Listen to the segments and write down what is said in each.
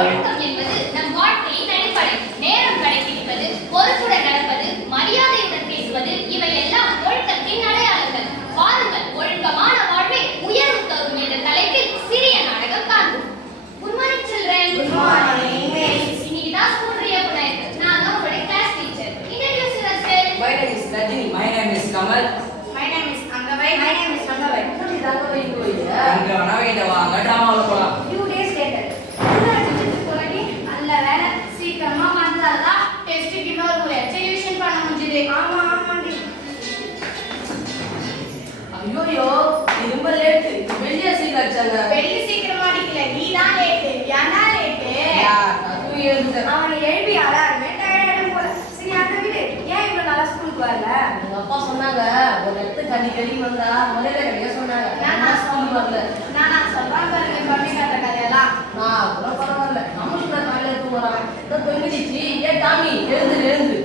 ஒழுக்கம் என்பது நம் வாழ்க்கையின் அடிப்படை. நேரம் கடைபிடிப்பது, பொறுப்புடன் நடப்பது, மரியாதையுடன் பேசுவது இவை எல்லாம் ஒழுக்கத்தின் அடையாளங்கள். வாருங்கள், ஒழுக்கமான வாழ்வே உயர்வு தரும் என்ற தலைப்பில் சிறிய நாடகம் காண்போம். Good morning children. Good morning miss. இன்னைக்கு தான் ஸ்கூல் ரீஓபன் ஆயிருக்கு. நான் தான் உங்களுடைய class teacher. Introduce yourself. My name is Rajini. My name is Kamal. My name is Angavai. My name is Angavai. What is Angavai going? அங்க வனவையில வாங்க டிராமால போலாம். Few days later. நல்ல வேலை சீக்கிரமா வந்தாதான் டெஸ்ட்டுக்கு இன்னொரு ஒரு எக்ஸிபிஷன் பண்ண முடிஞ்சது. ஆமா ஆமாண்டி. ஐயோ இது ரொம்ப லேட். வெளிய சீக்கிரம் அடிச்சாங்க. வெளிய சீக்கிரமா அடிக்கல, நீ தான் லேட். ஏன்னா லேட்? அது எழுதுற. அவன் எழுப்பி அலாரமே டயர்ட் போல. சரி அந்த வீடு ஏன் இவ்வளவு நாளா ஸ்கூலுக்கு வரல? எங்க அப்பா சொன்னாங்க ஒரு இடத்துக்கு அடிக்கடி வந்தா முதல்ல கடையா சொன்னாங்க. நான் ஸ்கூலுக்கு வரல. நான் சொல்றேன் பாருங்க பண்ணி கட்ட கதையெல்லாம். நான் கூட பரவாயில்ல. நம்மளுக்கு நான் காலையில தூங்குறான். தொங்கிடுச்சு. ஏ டாமி எழுந்து.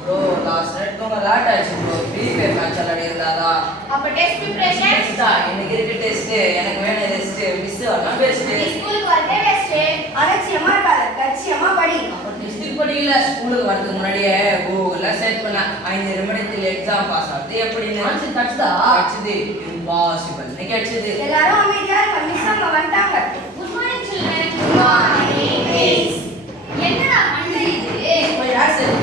ப்ரோ லாஸ்ட் நைட் தூங்க லேட் ஆயிடுச்சு ப்ரோ. ஃப்ரீ ஃபயர் மேட்ச் விளையாடிருந்தாதா. அப்ப டெஸ்ட் ப்ரிப்பரேஷன் டெஸ்டா இன்னைக்கு இருக்கு டெஸ்ட். எனக்கு வேணும் ரெஸ்ட். மிஸ் வரலாம் பெஸ்ட். ஸ்கூலுக்கு வரதே பெஸ்ட். அலட்சியமா இருக்காத, லட்சியமா படி. அப்ப டெஸ்ட்டுக்கு படிக்கல. ஸ்கூலுக்கு வரதுக்கு முன்னாடியே கூகுள்ல சர்ச் பண்ண 5 நிமிடத்தில் எக்ஸாம் பாஸ் ஆகுது எப்படின்னு. ஆன்சர் கட்சதா கட்சது இம்பாசிபிள் னு கட்சது. எல்லாரும் அமைதியா இருங்க. மிஸ் அங்க வந்துட்டாங்க. Good morning children. Good morning miss. என்னடா பண்றது இது? போய் ஆன்சர்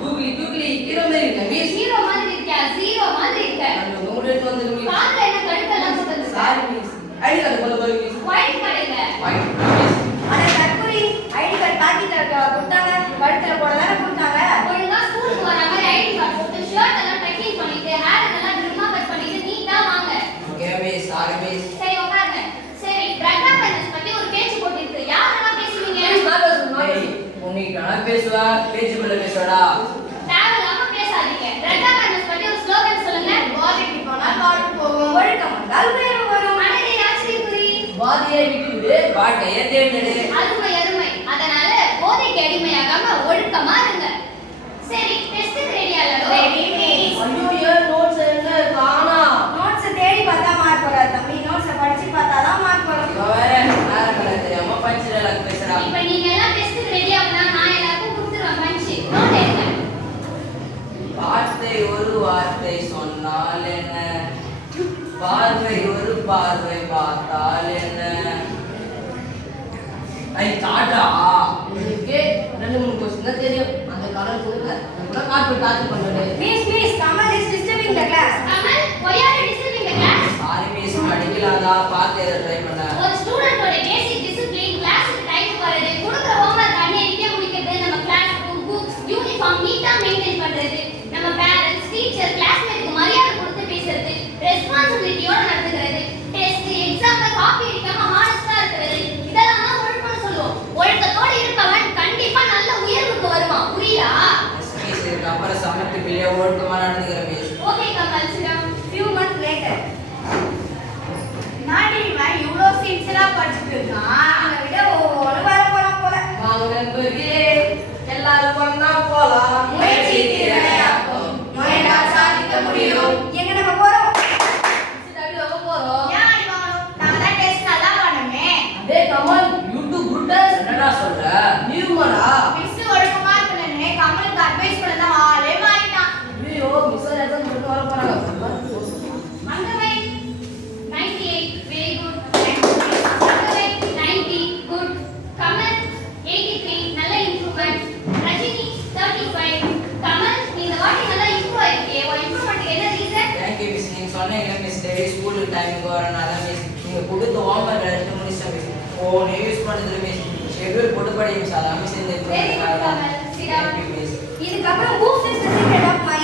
கூகுளி ஹீரோ மாதிரி இருக்க மிஸ். ஜீரோ மாதிரி இருக்க, ஜீரோ மாதிரி இருக்க. நான் உங்க கிட்ட வந்து மிஸ். காதுல என்ன கடுக்கெல்லாம் போட்டுருக்க? Sorry miss. ஐடி கார்டு கொண்டு போய் மிஸ். ஒயிட் கடையில. மிஸ். அட தற்குறி ஐடி கார்டு பாக்கெட்ல கொடுத்தாங்க. கழுத்துல போட தானே கொடுத்தாங்க. ஒழுங்கா ஸ்கூலுக்கு வர மாதிரி ஐடி கார்டு போட்டு ஷர்ட் எல்லாம் டக்கிங் பண்ணிட்டு ஹேர் எல்லாம் ட்ரிம்மா கட் பண்ணிட்டு நீட்டா வாங்க. Okay miss. Sorry miss. சரி உட்காருங்க. சரி பிரெட் அவேர்னஸ் பத்தி ஒரு பேச்சு போட்டுருக்கு. யாரெல்லாம் பேசுவீங்க? உன்னிட்டான பேசுவா. பேச்சுக்குள்ள பேசுவாடா. தேவையில்லாம பேசாதீங்க. பிரெட் அவேர்னஸ் பத்தி ஒரு ஸ்லோகன் சொல்லுங்க. வாதிக்கு போனா காட்டு போகும். ஒழுக்கம் வந்தால் உயரம் வரும். அழகை ஆச்சரியக்குறி. வாதியை விட்டுவிடு வாழ்க்கையை தேர்ந்தெடு. அருமை. அதனால போதைக்கு அடிமையாகாம ஒழுக்கமா இருங்க. சரி டெஸ்ட்டுக்கு ரெடியா இல்ல? Ready miss. ஐயோ நோட்ஸ் என்ன காணா. நோட்ஸ் தேடி பார்த்தா மார்க் வராது தம்பி. நோட்ஸ் படிச்சு பார்த்தா தான் மார்க் வரும். வேற தெரியாம பஞ்சிரலாக்கு பேசுறா. இப்ப நீங்க எல்லாம் டெஸ்ட்டுக்கு ரெடி ஆகுனா நான் எல்லாருக்கும் கொடுத்துருவேன் பஞ்ச். நோட் எடுங்க. வார்த்தை ஒரு வார்த்தை சொன்னால் என்ன, பார்வை ஒரு பார்வை பார்த்தால் என்ன. ஐ காட்டா உங்களுக்கு 2-3 क्वेश्चन தான் தெரியும். அந்த கலர் கொடுங்க. நம்ம காட்டு பண்ணுங்க. Miss Kamal is disturbing the class. Kamal, why are you disturbing the class? Sorry miss படிக்கலாம்டா. பாத்து எதை ட்ரை பண்ண. ஒரு ஸ்டூடண்டோட பேசிக் டிசிப்ளின் கிளாஸ்க்கு டைம் வரது, கொடுக்குற ஹோம்வொர்க் அன்னைக்கே முடிக்கிறது, நம்ம கிளாஸ் ரூம், புக்ஸ், யூனிஃபார்ம் நீட்டா மெயின்டைன் பண்றது, நம்ம பேரண்ட்ஸ், டீச்சர், கிளாஸ்மேட்க்கு மரியாதை கொடுத்து பேசுறது, ரெஸ்பான்சிபிலிட்டியோட நடந்துக்கிறது, டெஸ்ட், எக்ஸாம்ல காப்பி அடிக்காம ஹானஸ்டா இருக்கிறது, இதெல்லாம் தான் ஒழுக்கம்னு சொல்லுவோம். ஒழுக்கத்தோட இருப்பவன் கண்டிப்பா நல்ல உயர்வுக்கு வருவான். புரியுதா? மிஸ் இதுக்கு அப்புறம் சமத்துக்குள்ளே ஓட்டுமா நடந்துக்கிற miss. Okay Kamal, sit down. few months later. நாடி இவன் இவ்ளோ சின்சியரா படிச்சிட்டு இருக்கான். அதை விட ஒரு வாரம் போல. வாங்க நண்பர்களே எல்லாரும் ஒண்ணா போலாம். முயற்சி திறமையாக்கும். முயன்றால் சாதிக்க முடியும். எங்க நம்ம போறோம்? ஏன் இவன் நாம தான் டெஸ்ட் நல்லா பண்ணோமே. அதே கமல் யூடியூப் குட்டஸ் என்னடா சொல்ற? நியூமரா மிஸ் ஒழுக்கமா இருக்கணும்னு கமலுக்கு அட்வைஸ் பண்ண தான் ஆளே மாறிட்டான். ஐயோ மிஸ் எக்ஸாம் போட்டு வர போறாங்க. Angavai 98 very good. Angavai 90 good. Kamal 83 நல்ல இம்ப்ரூவ்மென்ட். ரஜினி 35. கமல் இந்த வாட்டி நல்லா இம்ப்ரூவ் ஆயிருக்கே. ஒரு இம்ப்ரூவ்மென்ட்க்கு என்ன ரீசன்? Thank you miss. நீங்க சொன்னீங்க மிஸ் டெய்லி ஸ்கூல் டைமிங் வரனால மிஸ் நீங்க கொடுத்த ஹோம்வொர்க் எடுத்து முடிச்சேன் மிஸ். நீ யூஸ் பண்றது மிஸ் ஷெட்யூல் போட்டு படிங்க மிஸ். அதான் மிஸ் இந்த Very good, Kamal. Sit down. Miss. இதுக்கப்புறம் who is the secret of my